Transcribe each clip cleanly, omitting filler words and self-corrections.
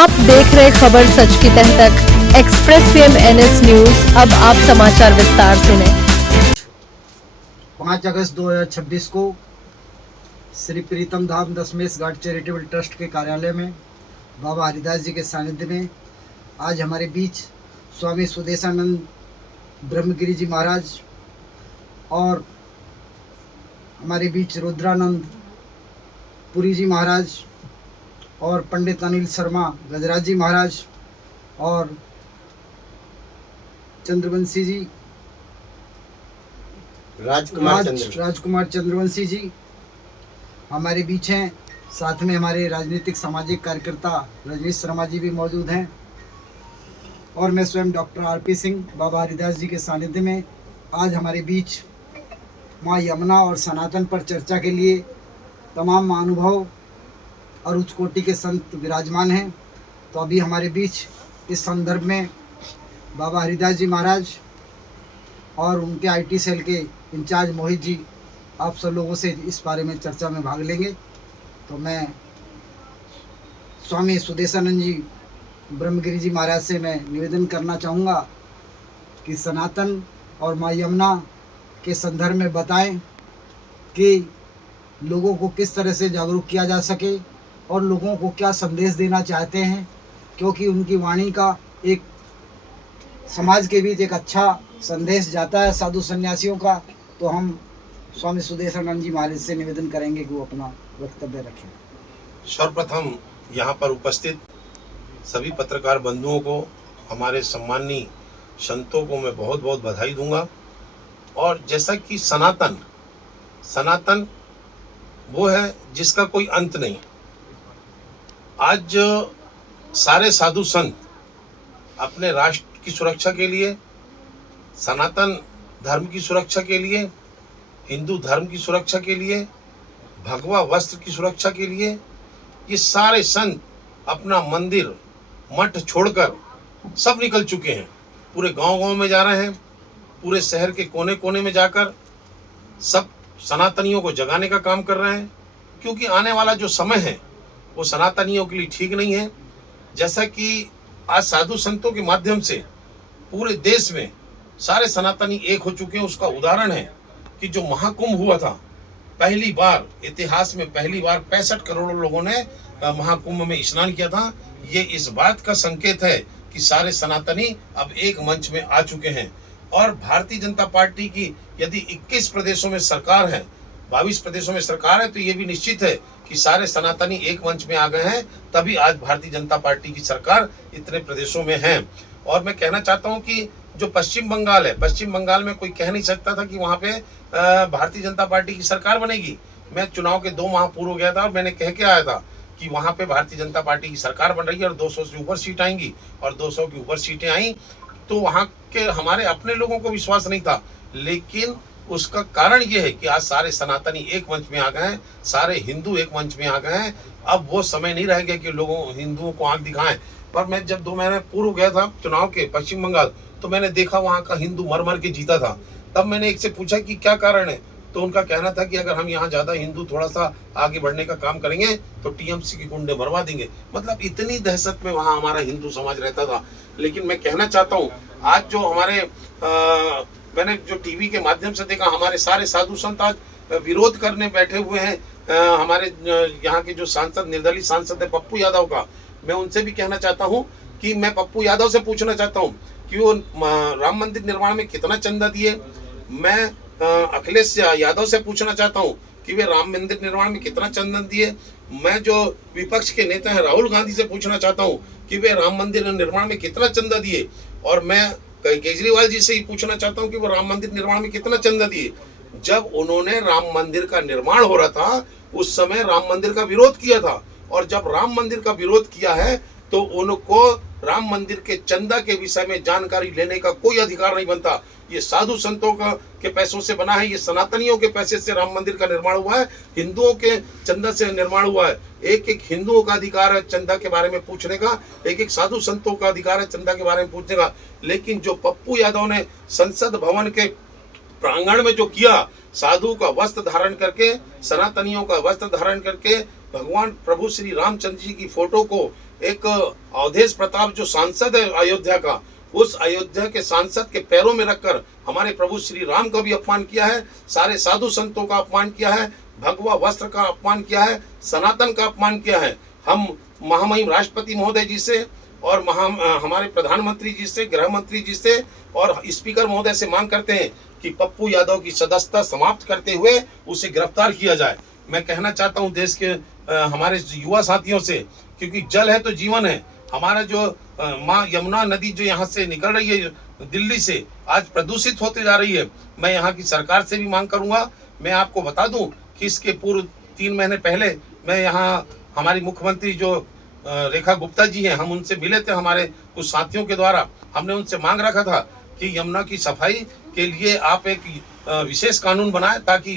आप देख रहे खबर सच की तह तक एक्सप्रेस पीएम एनएस न्यूज। अब आप समाचार विस्तार सुने। 5 अगस्त 2026 को श्री प्रीतम धाम दशमेश घाट चैरिटेबल ट्रस्ट के कार्यालय में बाबा हरिदास जी के सानिध्य में आज हमारे बीच स्वामी सुदेशानंद ब्रह्मगिरी जी महाराज और हमारे बीच रुद्रानंद पुरी जी महाराज और पंडित अनिल शर्मा गजराज जी महाराज और चंद्रवंशी जी राजकुमार चंद्रवंशी जी हमारे बीच हैं। साथ में हमारे राजनीतिक सामाजिक कार्यकर्ता रजनीश शर्मा जी भी मौजूद हैं और मैं स्वयं डॉक्टर आरपी सिंह बाबा हरिदास जी के सानिध्य में आज हमारे बीच माँ यमुना और सनातन पर चर्चा के लिए तमाम महानुभाव और उच्च कोटि के संत विराजमान हैं। तो अभी हमारे बीच इस संदर्भ में बाबा हरिदास जी महाराज और उनके आईटी सेल के इंचार्ज मोहित जी आप सब लोगों से इस बारे में चर्चा में भाग लेंगे। तो मैं स्वामी सुदेशानंद जी ब्रह्मगिरी जी महाराज से मैं निवेदन करना चाहूँगा कि सनातन और माँ यमुना के संदर्भ में बताएं कि लोगों को किस तरह से जागरूक किया जा सके और लोगों को क्या संदेश देना चाहते हैं, क्योंकि उनकी वाणी का एक समाज के बीच एक अच्छा संदेश जाता है साधु सन्यासियों का। तो हम स्वामी सुदेशानंद जी महाराज से निवेदन करेंगे कि वो अपना वक्तव्य रखें। सर्वप्रथम यहाँ पर उपस्थित सभी पत्रकार बंधुओं को, हमारे सम्माननीय संतों को मैं बहुत बहुत बधाई दूंगा। और जैसा कि सनातन वो है जिसका कोई अंत नहीं। आज सारे साधु संत अपने राष्ट्र की सुरक्षा के लिए, सनातन धर्म की सुरक्षा के लिए, हिंदू धर्म की सुरक्षा के लिए, भगवा वस्त्र की सुरक्षा के लिए, ये सारे संत अपना मंदिर मठ छोड़कर सब निकल चुके हैं। पूरे गांव-गांव में जा रहे हैं, पूरे शहर के कोने कोने में जाकर सब सनातनियों को जगाने का काम कर रहे हैं, क्योंकि आने वाला जो समय है वो सनातनियों के लिए ठीक नहीं है। जैसा कि आज साधु संतों के माध्यम से पूरे देश में सारे सनातनी एक हो चुके हैं। उसका उदाहरण है कि जो महाकुंभ हुआ था, पहली बार इतिहास में 65 करोड़ लोगों ने महाकुंभ में स्नान किया था। ये इस बात का संकेत है कि सारे सनातनी अब एक मंच में आ चुके हैं। और भारतीय जनता पार्टी की यदि 21 प्रदेशों में सरकार है, 22 प्रदेशों में सरकार है, तो ये भी निश्चित है कि सारे सनातनी एक मंच में आ गए हैं, तभी आज भारतीय जनता पार्टी की सरकार इतने प्रदेशों में है। और मैं कहना चाहता हूं कि जो पश्चिम बंगाल है, पश्चिम बंगाल में कोई कह नहीं सकता था कि वहां पे भारतीय जनता पार्टी की सरकार बनेगी। मैं चुनाव के 2 माह पूर्व गया था और मैंने कह के आया था कि वहां पे भारतीय जनता पार्टी की सरकार बन रही है और 200 से ऊपर सीट आएंगी। और 200 के ऊपर सीटें आई तो वहां के हमारे अपने लोगों को विश्वास नहीं था। लेकिन उसका कारण ये है कि आज सारे सनातनी एक मंच में आ गए हैं, सारे हिंदू एक मंच में आ गए हैं। अब वो समय नहीं रह गया कि लोगों हिंदुओं को आंख दिखाएं। पर मैं जब 2 महीने पूर्व गया था चुनाव के पश्चिम बंगाल, तो मैंने देखा वहां का हिंदू मर मर के जीता था। तब मैंने एक से पूछा कि क्या कारण है, तो उनका कहना था कि अगर हम यहाँ ज्यादा हिंदू थोड़ा सा आगे बढ़ने का काम करेंगे तो टीएमसी के गुंडे मरवा देंगे। मतलब इतनी दहशत में वहां हमारा हिंदू समाज रहता था। लेकिन मैं कहना चाहता हूँ आज जो हमारे मैंने जो टीवी के माध्यम से देखा, हमारे सारे साधु संत आज विरोध करने बैठे हुए हैं। हमारे यहाँ के जो सांसद, निर्दलीय सांसद है पप्पू यादव का, मैं उनसे भी कहना चाहता हूँ कि मैं पप्पू यादव से पूछना चाहता हूँ कि वो राम मंदिर निर्माण में कितना चंदा दिए। मैं अखिलेश यादव से पूछना चाहता हूँ कि वे राम मंदिर निर्माण में कितना चंदा दिए। मैं जो विपक्ष के नेता हैं राहुल गांधी से पूछना चाहता हूँ कि वे राम मंदिर निर्माण में कितना चंदा दिए। और मैं केजरीवाल जी से ही पूछना चाहता हूँ कि वो राम मंदिर निर्माण में कितना चंदा दिए। जब उन्होंने राम मंदिर का निर्माण हो रहा था उस समय राम मंदिर का विरोध किया था, और जब राम मंदिर का विरोध किया है तो उनको राम मंदिर के चंदा के विषय में जानकारी लेने का कोई अधिकार नहीं बनता। ये साधु संतों का के पैसों से बना है, ये सनातनियों के पैसे से राम मंदिर का निर्माण हुआ है, हिंदुओं के चंदा से निर्माण हुआ है। एक एक हिंदुओं का अधिकार है चंदा के बारे में पूछने का, एक एक साधु संतों का अधिकार है चंदा के बारे में पूछने का। लेकिन जो पप्पू यादव ने संसद भवन के प्रांगण में जो किया, साधु का वस्त्र धारण करके, सनातनियों का वस्त्र धारण करके, भगवान प्रभु श्री रामचंद्र जी की फोटो को एक अवधेश प्रताप जो सांसद है अयोध्या का, उस अयोध्या के सांसद के पैरों में रखकर हमारे प्रभु श्री राम का भी अपमान किया है, सारे साधु संतों का अपमान किया है, भगवा वस्त्र का अपमान किया है, सनातन का अपमान किया है। हम महामहिम राष्ट्रपति महोदय जी से और हमारे प्रधानमंत्री जी से, गृह मंत्री जी से और स्पीकर महोदय से मांग करते हैं कि पप्पू यादव की सदस्यता समाप्त करते हुए उसे गिरफ्तार किया जाए। मैं कहना चाहता हूं देश के हमारे युवा साथियों से, क्योंकि जल है तो जीवन है। हमारा जो माँ यमुना नदी जो यहाँ से निकल रही है दिल्ली से, आज प्रदूषित होते जा रही है। मैं यहाँ की सरकार से भी मांग करूंगा। मैं आपको बता दूं कि इसके पूर्व 3 महीने पहले मैं यहाँ हमारी मुख्यमंत्री जो रेखा गुप्ता जी हैं, हम उनसे मिले थे। हमारे कुछ साथियों के द्वारा हमने उनसे मांग रखा था कि यमुना की सफाई के लिए आप एक विशेष कानून बनाए ताकि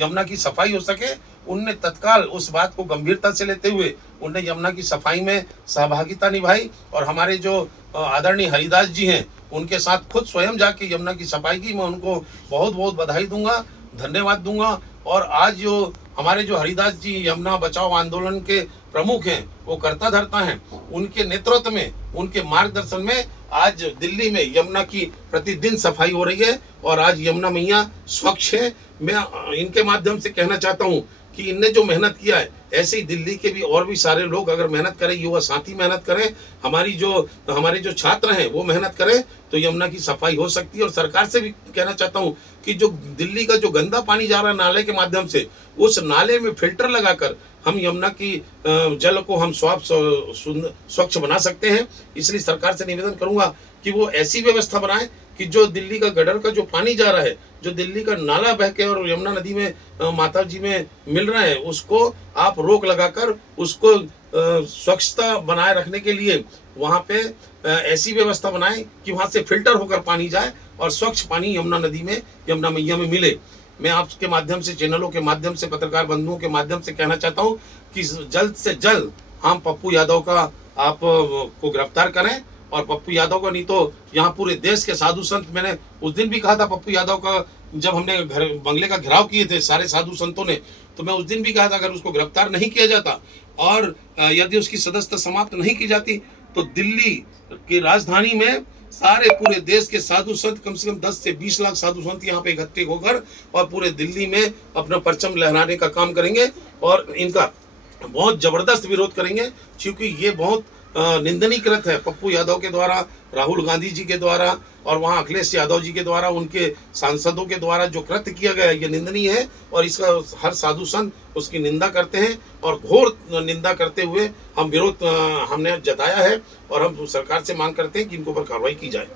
यमुना की सफाई हो सके। उनने तत्काल उस बात को गंभीरता से लेते हुए उनने यमुना की सफाई में सहभागिता निभाई और हमारे जो आदरणीय हरिदास जी हैं उनके साथ खुद स्वयं जाके यमुना की सफाई की। मैं उनको बहुत बहुत बधाई दूंगा, धन्यवाद दूंगा। और आज जो हमारे जो हरिदास जी यमुना बचाओ आंदोलन के प्रमुख हैं, वो करता धरता हैं, उनके नेतृत्व में, उनके मार्गदर्शन में आज दिल्ली में यमुना की प्रतिदिन सफाई हो रही है और आज यमुना मैया स्वच्छ है। मैं इनके माध्यम से कहना चाहता हूँ कि इनने जो मेहनत किया है, ऐसे ही दिल्ली के भी और भी सारे लोग अगर मेहनत करें, युवा साथी मेहनत करें, हमारे जो छात्र हैं वो मेहनत करें, तो यमुना की सफाई हो सकती है। और सरकार से भी कहना चाहता हूँ कि जो दिल्ली का जो गंदा पानी जा रहा है नाले के माध्यम से, उस नाले में फिल्टर लगाकर हम यमुना की जल को हम स्वच्छ बना सकते हैं। इसलिए सरकार से निवेदन करूंगा कि वो ऐसी व्यवस्था बनाए कि जो दिल्ली का गटर का जो पानी जा रहा है, जो दिल्ली का नाला बह के और यमुना नदी में माता जी में मिल रहा है, उसको आप रोक लगाकर उसको स्वच्छता बनाए रखने के लिए वहाँ पे ऐसी व्यवस्था बनाएं कि वहाँ से फिल्टर होकर पानी जाए और स्वच्छ पानी यमुना नदी में, यमुना मैया में मिले। मैं आपके माध्यम से, चैनलों के माध्यम से, पत्रकार बंधुओं के माध्यम से कहना चाहता हूँ कि जल्द से जल्द हम पप्पू यादव का आप को गिरफ्तार करें। और पप्पू यादव का नहीं तो यहाँ पूरे देश के साधु संत, मैंने उस दिन भी कहा था पप्पू यादव का, जब हमने बंगले का घेराव किए थे सारे साधु संतों ने, तो मैं उस दिन भी कहा था अगर उसको गिरफ्तार नहीं किया जाता और यदि उसकी सदस्यता समाप्त नहीं की जाती तो दिल्ली की राजधानी में सारे पूरे देश के साधु संत, कम से कम 10 से 20 लाख साधु संत यहाँ पे इकट्ठे होकर और पूरे दिल्ली में अपना परचम लहराने का काम करेंगे और इनका बहुत जबरदस्त विरोध करेंगे, क्योंकि ये बहुत निंदनीय कृत है पप्पू यादव के द्वारा, राहुल गांधी जी के द्वारा और वहाँ अखिलेश यादव जी के द्वारा, उनके सांसदों के द्वारा जो कृत्य किया गया है, ये निंदनीय है। और इसका हर साधु संत उसकी निंदा करते हैं और घोर निंदा करते हुए हम विरोध हमने जताया है और हम सरकार से मांग करते हैं कि इनके ऊपर कार्रवाई की जाए।